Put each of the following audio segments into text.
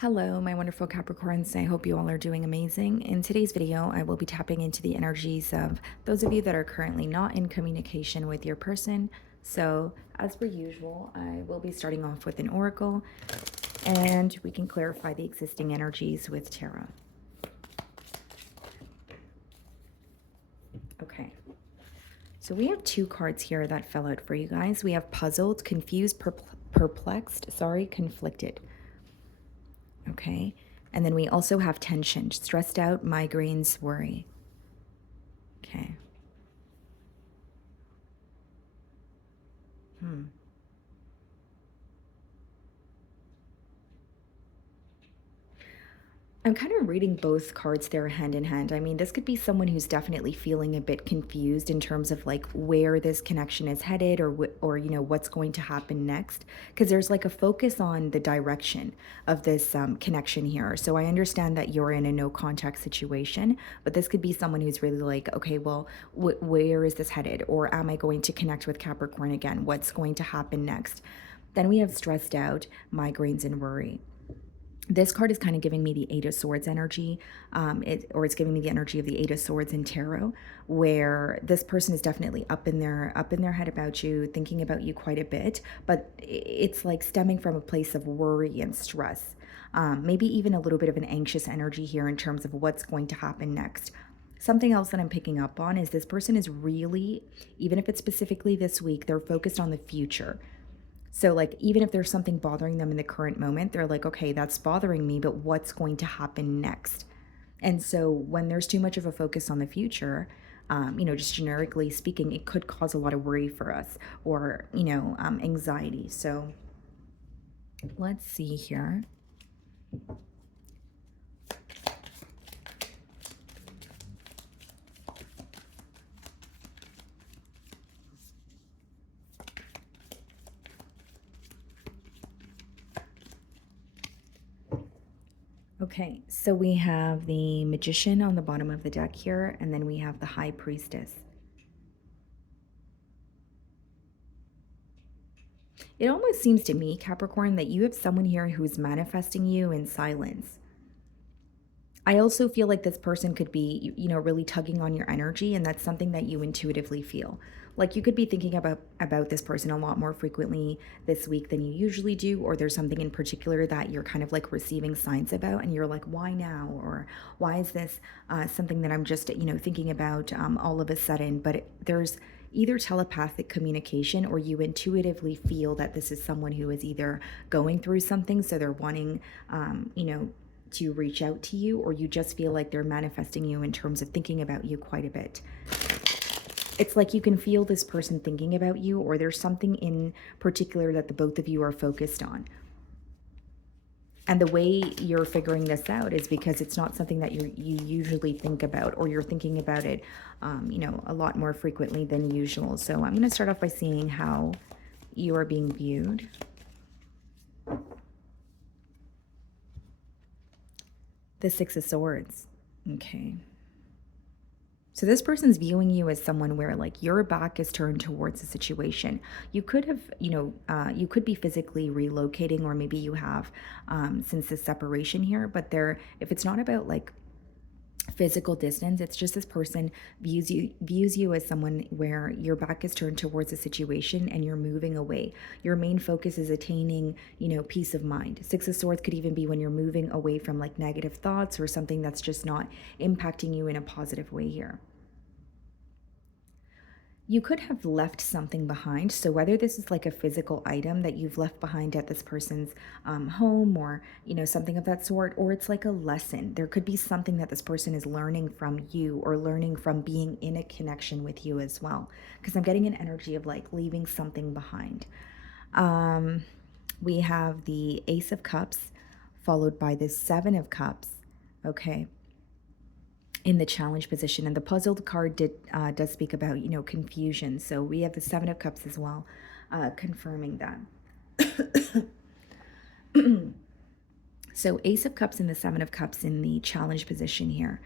Hello, my wonderful Capricorns. I hope you all are doing amazing. In today's video, I will be tapping into the energies of those of you that are currently not in communication with your person. So, as per usual, I will be starting off with an oracle, and we can clarify the existing energies with tarot. Okay. So we have two cards here that fell out for you guys. We have puzzled, confused, perplexed, conflicted. Okay. And then we also have tension, stressed out, migraines, worry. Okay. I'm kind of reading both cards there hand in hand. I mean, this could be someone who's definitely feeling a bit confused in terms of like where this connection is headed, or what's going to happen next, because there's like a focus on the direction of this connection here. So I understand that you're in a no contact situation, but this could be someone who's really like, okay, well, where is this headed, or am I going to connect with Capricorn again? What's going to happen next? Then we have stressed out, migraines, and worry. This card is kind of giving me the Eight of Swords energy, it's giving me the energy of the Eight of Swords in tarot, where this person is definitely up in their head about you, thinking about you quite a bit, but it's like stemming from a place of worry and stress, maybe even a little bit of an anxious energy here in terms of what's going to happen next. Something else that I'm picking up on is this person is really, even if it's specifically this week, they're focused on the future. So, like, even if there's something bothering them in the current moment, they're like, okay, that's bothering me, but what's going to happen next? And so, when there's too much of a focus on the future, just generically speaking, it could cause a lot of worry for us, or, anxiety. So, let's see here. Okay, so we have the Magician on the bottom of the deck here, and then we have the High Priestess. It almost seems to me, Capricorn, that you have someone here who's manifesting you in silence. I also feel like this person could be, really tugging on your energy, and that's something that you intuitively feel. Like you could be thinking about this person a lot more frequently this week than you usually do, or there's something in particular that you're kind of like receiving signs about, and you're like, why now? Or why is this something that I'm just, thinking about all of a sudden? But there's either telepathic communication, or you intuitively feel that this is someone who is either going through something, so they're wanting, to reach out to you, or you just feel like they're manifesting you in terms of thinking about you quite a bit. It's like you can feel this person thinking about you, or there's something in particular that the both of you are focused on. And the way you're figuring this out is because it's not something that you usually think about, or you're thinking about it, a lot more frequently than usual. So I'm going to start off by seeing how you are being viewed. The Six of Swords. Okay. So this person's viewing you as someone where like your back is turned towards the situation. You could have, you could be physically relocating, or maybe you have since the separation here, but if it's not about like physical distance, it's just this person views you as someone where your back is turned towards a situation and you're moving away. Your main focus is attaining, peace of mind. Six of Swords could even be when you're moving away from like negative thoughts or something that's just not impacting you in a positive way here. You could have left something behind. So whether this is like a physical item that you've left behind at this person's home, or, something of that sort, or it's like a lesson. There could be something that this person is learning from you, or learning from being in a connection with you as well. Because I'm getting an energy of like leaving something behind. We have the Ace of Cups followed by the Seven of Cups. Okay, in the challenge position, and the puzzled card does speak about confusion, so we have the Seven of Cups as well, confirming that. So Ace of Cups and the Seven of Cups in the challenge position here.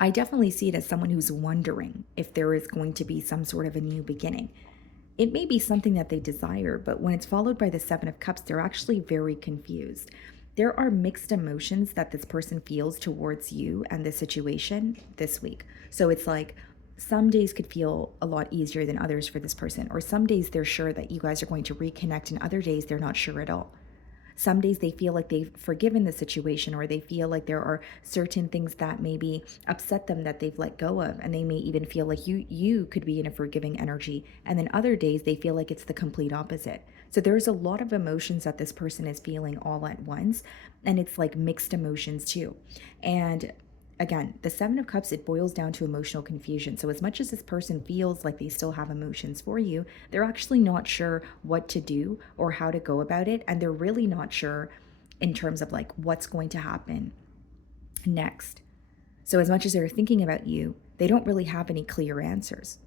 I definitely see it as someone who's wondering if there is going to be some sort of a new beginning. It may be something that they desire, but when it's followed by the Seven of Cups, they're actually very confused. There are mixed emotions that this person feels towards you and the situation this week. So it's like some days could feel a lot easier than others for this person, or some days they're sure that you guys are going to reconnect, and other days they're not sure at all. Some days they feel like they've forgiven the situation, or they feel like there are certain things that maybe upset them that they've let go of, and they may even feel like you could be in a forgiving energy. And then other days they feel like it's the complete opposite. So there's a lot of emotions that this person is feeling all at once, and it's like mixed emotions too. And again, the Seven of Cups, it boils down to emotional confusion. So as much as this person feels like they still have emotions for you, they're actually not sure what to do or how to go about it, and they're really not sure in terms of like what's going to happen next. So as much as they're thinking about you, they don't really have any clear answers,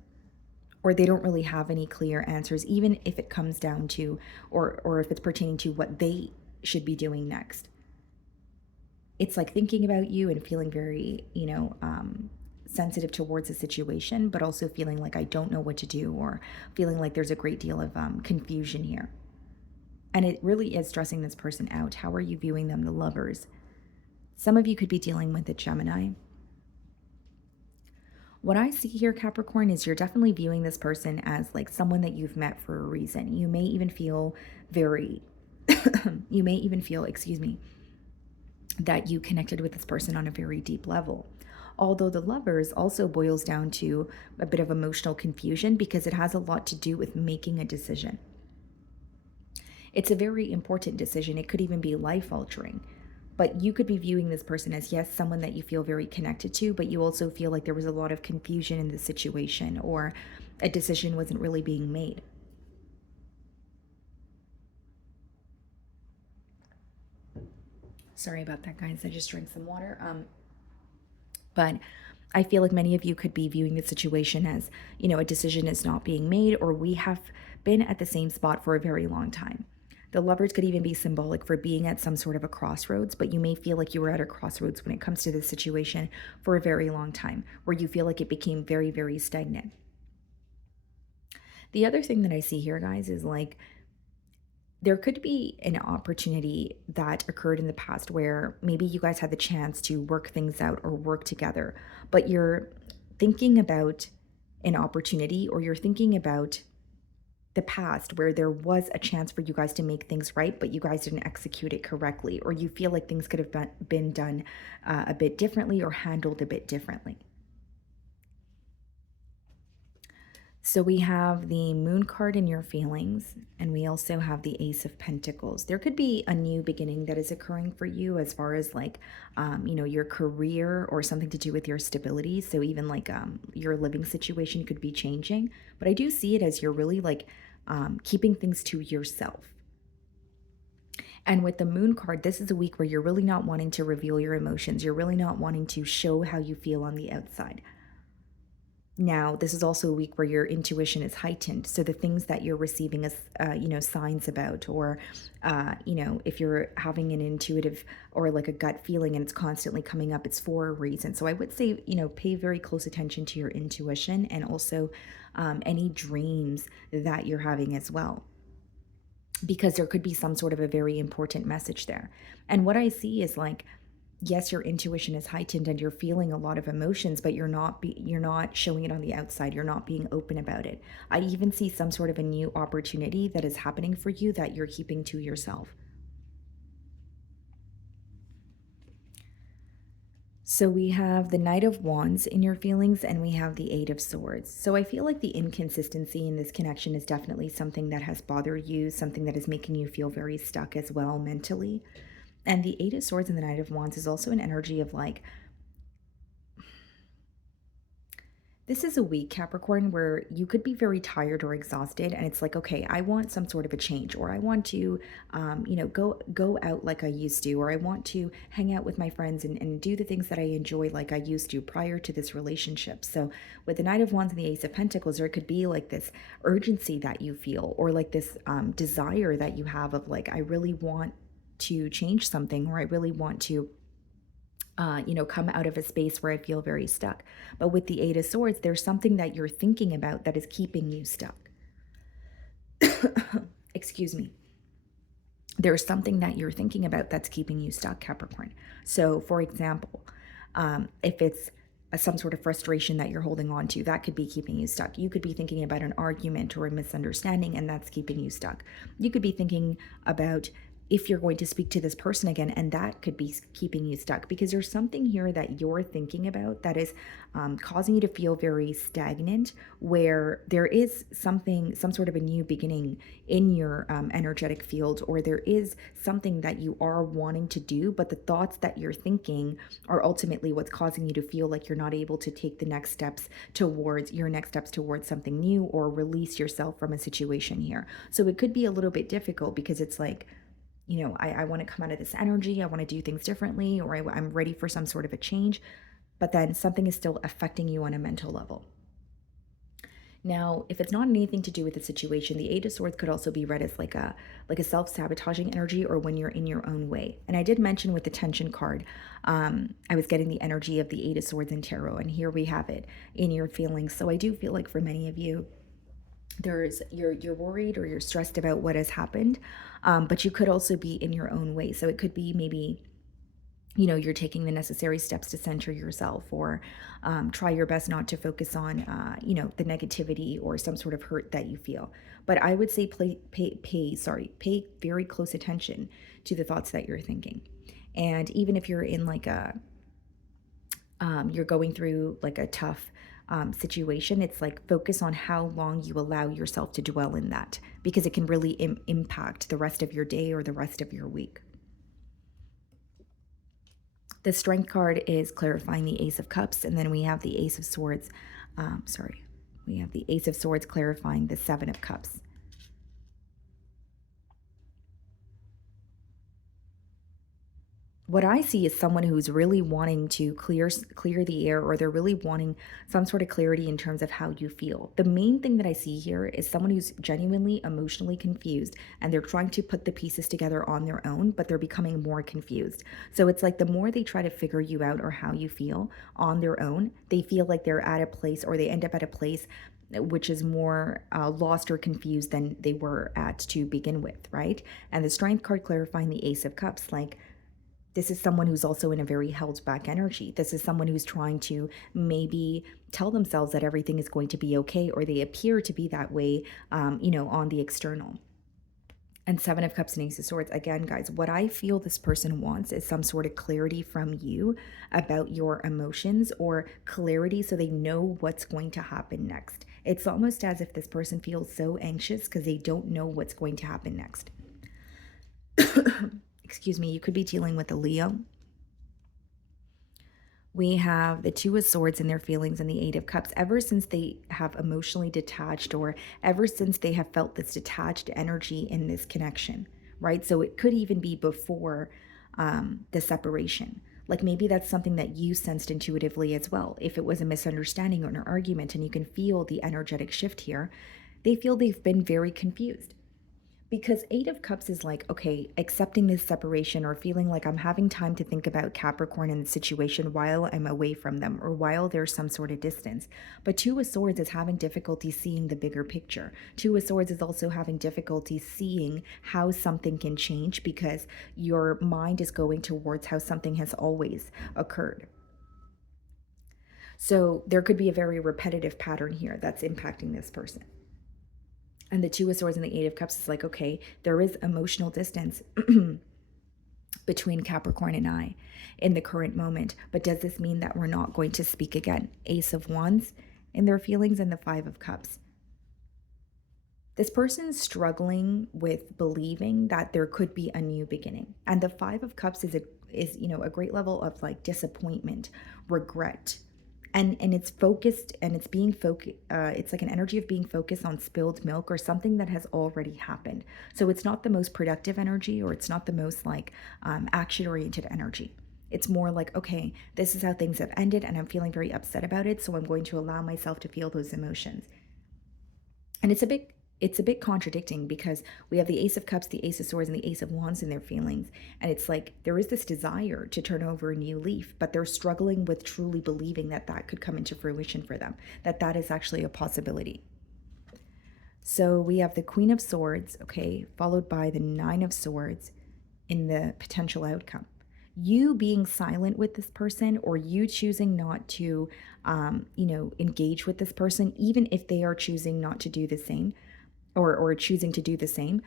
or they don't really have any clear answers, even if it comes down to, or if it's pertaining to what they should be doing next. It's like thinking about you and feeling very, sensitive towards the situation, but also feeling like I don't know what to do, or feeling like there's a great deal of confusion here. And it really is stressing this person out. How are you viewing them, the Lovers? Some of you could be dealing with a Gemini. What I see here, Capricorn, is you're definitely viewing this person as like someone that you've met for a reason. You may even feel very, you may even feel, excuse me, that you connected with this person on a very deep level. Although the Lovers also boils down to a bit of emotional confusion, because it has a lot to do with making a decision. It's a very important decision. It could even be life altering. But you could be viewing this person as, yes, someone that you feel very connected to, but you also feel like there was a lot of confusion in the situation, or a decision wasn't really being made. Sorry about that, guys. I just drank some water. But I feel like many of you could be viewing the situation as, a decision is not being made, or we have been at the same spot for a very long time. The Lovers could even be symbolic for being at some sort of a crossroads, but you may feel like you were at a crossroads when it comes to this situation for a very long time, where you feel like it became very, very stagnant. The other thing that I see here, guys, is like there could be an opportunity that occurred in the past where maybe you guys had the chance to work things out or work together, but you're thinking about an opportunity, or you're thinking about the past where there was a chance for you guys to make things right, but you guys didn't execute it correctly, or you feel like things could have been done a bit differently, or handled a bit differently. So we have the Moon card in your feelings, and we also have the Ace of Pentacles. There could be a new beginning that is occurring for you, as far as like, your career, or something to do with your stability. So even like your living situation could be changing. But I do see it as you're really like keeping things to yourself. And with the Moon card, this is a week where you're really not wanting to reveal your emotions. You're really not wanting to show how you feel on the outside. Now, this is also a week where your intuition is heightened. So the things that you're receiving as, signs about, or, if you're having an intuitive or like a gut feeling and it's constantly coming up, it's for a reason. So I would say, pay very close attention to your intuition, and also any dreams that you're having as well, because there could be some sort of a very important message there. And what I see is like, yes, your intuition is heightened and you're feeling a lot of emotions, but you're not showing it on the outside. You're not being open about it. I even see some sort of a new opportunity that is happening for you that you're keeping to yourself. So we have the Knight of Wands in your feelings, and we have the Eight of Swords. So I feel like the inconsistency in this connection is definitely something that has bothered you, something that is making you feel very stuck as well mentally. And the Eight of Swords and the Knight of Wands is also an energy of like, this is a week, Capricorn, where you could be very tired or exhausted, and it's like, okay, I want some sort of a change, or I want to, go out like I used to, or I want to hang out with my friends and do the things that I enjoy like I used to prior to this relationship. So with the Knight of Wands and the Ace of Pentacles, there could be like this urgency that you feel, or like this desire that you have of like, I really want to change something, or I really want to come out of a space where I feel very stuck. But with the Eight of Swords, there's something that you're thinking about that is keeping you stuck. Excuse me. There's something that you're thinking about that's keeping you stuck, Capricorn. So, for example, if it's some sort of frustration that you're holding on to, that could be keeping you stuck. You could be thinking about an argument or a misunderstanding, and that's keeping you stuck. You could be thinking about if you're going to speak to this person again, and that could be keeping you stuck because there's something here that you're thinking about that is causing you to feel very stagnant, where there is something, some sort of a new beginning in your energetic field, or there is something that you are wanting to do, but the thoughts that you're thinking are ultimately what's causing you to feel like you're not able to take the next steps towards something new or release yourself from a situation here. So it could be a little bit difficult because it's like, I want to come out of this energy. I want to do things differently, or I'm ready for some sort of a change. But then something is still affecting you on a mental level. Now, if it's not anything to do with the situation, the Eight of Swords could also be read as like a self-sabotaging energy, or when you're in your own way. And I did mention with the Tension card, I was getting the energy of the Eight of Swords in tarot, and here we have it in your feelings. So I do feel like for many of you, you're worried or you're stressed about what has happened, but you could also be in your own way. So it could be maybe you're taking the necessary steps to center yourself, or try your best not to focus on the negativity or some sort of hurt that you feel. But I would say pay very close attention to the thoughts that you're thinking. And even if you're in like you're going through like a tough situation, it's like focus on how long you allow yourself to dwell in that, because it can really impact the rest of your day or the rest of your week. The Strength card is clarifying the Ace of Cups, and then we have the Ace of Swords. We have the Ace of Swords clarifying the Seven of Cups. What I see is someone who's really wanting to clear the air, or they're really wanting some sort of clarity in terms of how you feel. The main thing that I see here is someone who's genuinely emotionally confused, and they're trying to put the pieces together on their own, but they're becoming more confused. So it's like the more they try to figure you out or how you feel on their own, they feel like they're at a place, or they end up at a place which is more lost or confused than they were at to begin with, right? And the Strength card clarifying the Ace of Cups, like, this is someone who's also in a very held back energy. This is someone who's trying to maybe tell themselves that everything is going to be okay, or they appear to be that way, on the external. And Seven of Cups and Ace of Swords. Again, guys, what I feel this person wants is some sort of clarity from you about your emotions, or clarity so they know what's going to happen next. It's almost as if this person feels so anxious because they don't know what's going to happen next. Excuse me, you could be dealing with a Leo. We have the Two of Swords in their feelings and the Eight of Cups. Ever since they have emotionally detached, or ever since they have felt this detached energy in this connection, right? So it could even be before the separation. Like maybe that's something that you sensed intuitively as well. If it was a misunderstanding or an argument, and you can feel the energetic shift here, they feel they've been very confused. Because Eight of Cups is like, okay, accepting this separation, or feeling like I'm having time to think about Capricorn and the situation while I'm away from them, or while there's some sort of distance. But Two of Swords is having difficulty seeing the bigger picture. Two of Swords is also having difficulty seeing how something can change, because your mind is going towards how something has always occurred. So there could be a very repetitive pattern here that's impacting this person. And the Two of Swords and the Eight of Cups is like, okay, there is emotional distance between Capricorn and I in the current moment. But does this mean that we're not going to speak again? Ace of Wands in their feelings, and the Five of Cups. This person's struggling with believing that there could be a new beginning. And the Five of Cups is a great level of like disappointment, regret, and it's focused, and it's being focused. It's like an energy of being focused on spilled milk, or something that has already happened. So it's not the most productive energy, or it's not the most like action oriented energy. It's more like, okay, this is how things have ended, and I'm feeling very upset about it, so I'm going to allow myself to feel those emotions. And it's a bit contradicting, because we have the Ace of Cups, the Ace of Swords, and the Ace of Wands in their feelings. And it's like there is this desire to turn over a new leaf, but they're struggling with truly believing that that could come into fruition for them, that that is actually a possibility. So we have the Queen of Swords, okay, followed by the Nine of Swords in the potential outcome. You being silent with this person, or you choosing not to, engage with this person, even if they are choosing not to do the same, or choosing to do the same.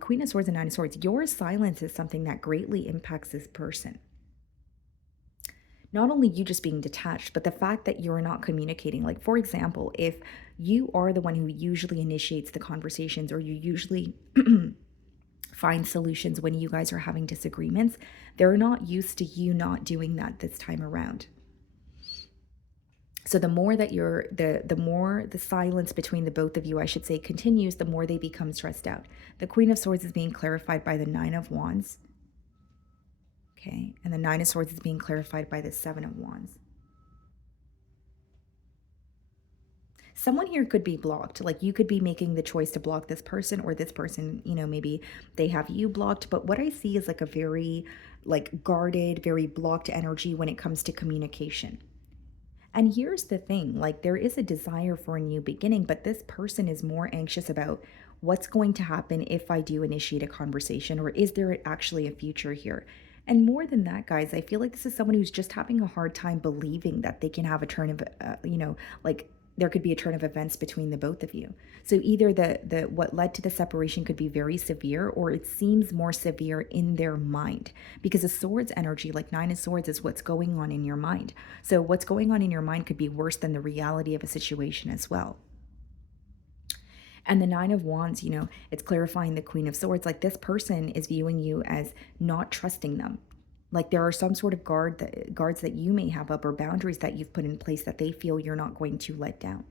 Queen of Swords and Nine of Swords, your silence is something that greatly impacts this person. Not only you just being detached, but the fact that you're not communicating. Like, for example, if you are the one who usually initiates the conversations, or you usually find solutions when you guys are having disagreements, they're not used to you not doing that this time around. So the more that the more the silence between the both of you, I should say, continues, the more they become stressed out. The Queen of Swords is being clarified by the Nine of Wands. Okay, and the Nine of Swords is being clarified by the Seven of Wands. Someone here could be blocked. Like, you could be making the choice to block this person, or this person, maybe they have you blocked. But what I see is like a very like guarded, very blocked energy when it comes to communication. And here's the thing, like, there is a desire for a new beginning, but this person is more anxious about what's going to happen if I do initiate a conversation, or is there actually a future here? And more than that, guys, I feel like this is someone who's just having a hard time believing that they can have a turn of, like, there could be a turn of events between the both of you. So either the what led to the separation could be very severe, or it seems more severe in their mind, because the swords energy, like Nine of Swords, is what's going on in your mind. So what's going on in your mind could be worse than the reality of a situation as well. And the Nine of Wands, it's clarifying the Queen of Swords. Like, this person is viewing you as not trusting them. Like, there are some sort of guards that you may have up, or boundaries that you've put in place that they feel you're not going to let down.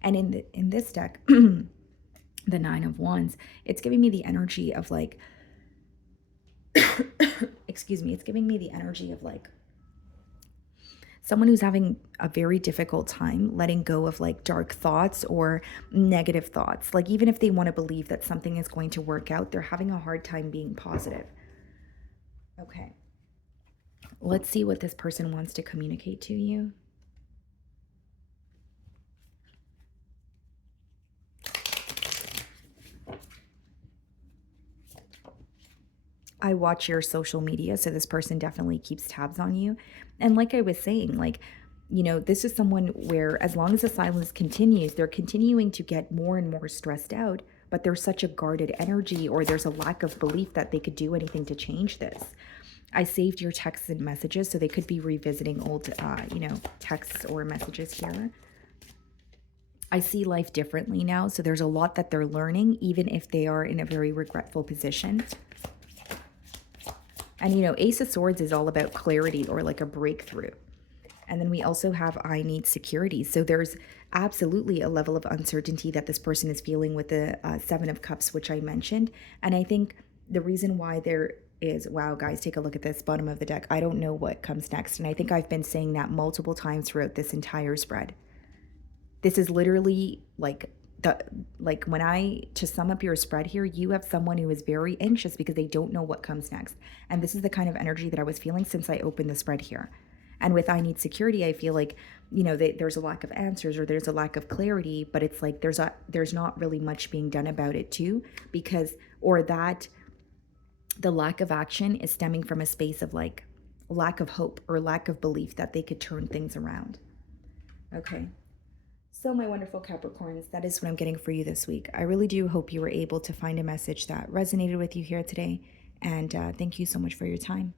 And in this deck, the Nine of Wands, it's giving me the energy of like, excuse me, it's giving me the energy of like someone who's having a very difficult time letting go of like dark thoughts or negative thoughts. Like, even if they want to believe that something is going to work out, they're having a hard time being positive. Okay. Let's see what this person wants to communicate to you. I watch your social media, so this person definitely keeps tabs on you. And like I was saying, like, this is someone where, as long as the silence continues, they're continuing to get more and more stressed out, but there's such a guarded energy, or there's a lack of belief that they could do anything to change this. I saved your texts and messages, so they could be revisiting old, texts or messages here. I see life differently now, so there's a lot that they're learning, even if they are in a very regretful position. And, Ace of Swords is all about clarity, or like a breakthrough. And then we also have I need security. So there's absolutely a level of uncertainty that this person is feeling with the Seven of Cups, which I mentioned. And I think the reason why there is, wow, guys, take a look at this bottom of the deck. I don't know what comes next. And I think I've been saying that multiple times throughout this entire spread. This is literally like to sum up your spread here, you have someone who is very anxious because they don't know what comes next. And this is the kind of energy that I was feeling since I opened the spread here. And with I need security, I feel like, there's a lack of answers, or there's a lack of clarity, but it's like there's not really much being done about it too, because, or that the lack of action is stemming from a space of like lack of hope, or lack of belief that they could turn things around. Okay. So, my wonderful Capricorns, that is what I'm getting for you this week. I really do hope you were able to find a message that resonated with you here today. And thank you so much for your time.